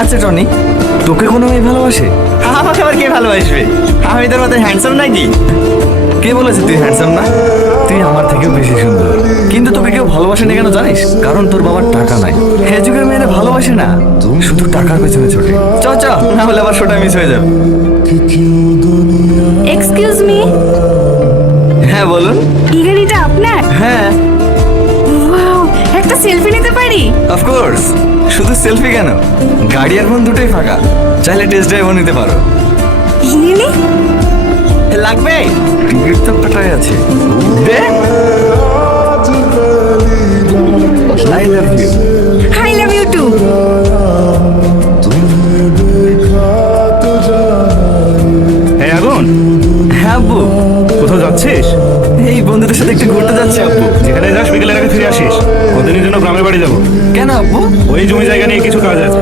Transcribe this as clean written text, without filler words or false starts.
আচ্ছা টনি, তোকে কোনো মেয়ে ভালোবাসে? আমাকে আবার কে ভালোবাসবে? আমি তোর মতো হ্যান্ডসাম নাকি? কে বলেছে তুই হ্যান্ডসাম না? তুই আমার থেকেও বেশি সুন্দর। কিন্তু তোকে কেউ ভালোবাসে না কেন জানিস? কারণ তোর বাবার টাকা নাই। হ্যাঁ, যুগের মেয়েরা ভালোবাসে না, শুধু টাকার পেছনে ছোটে। চ চ, না হলে আবার শোটা মিস হয়ে যাবে। এক্সকিউজ মি, হ্যাঁ বলুন। এই গাড়িটা আপনার? হ্যাঁ, ওয়াও, একটা সেলফি নিতে পারি? অফকোর্স। শুধু সেলফি কেন, গাড়ি আর ফোন দুটোই ফাঁকা, চাইলে টেস্ট ড্রাইভও নিতে পারো। রিয়েলি? লাগবে? টিকিট তো কাটাই আছে। দে। I love you. I love you too. এই আগুন, হ্যাঁ আব্বু। কোথাও যাচ্ছিস? এই বন্ধুদের সাথে একটু ঘুরতে যাচ্ছি আব্বু। যেখানে যাস বিকেলের আগে ফিরে আসিস। কতদিনের জন্য গ্রামের বাড়ি যাবো। কেন আব্বু? ওই জমি জায়গা নিয়ে কিছু কাজ আছে।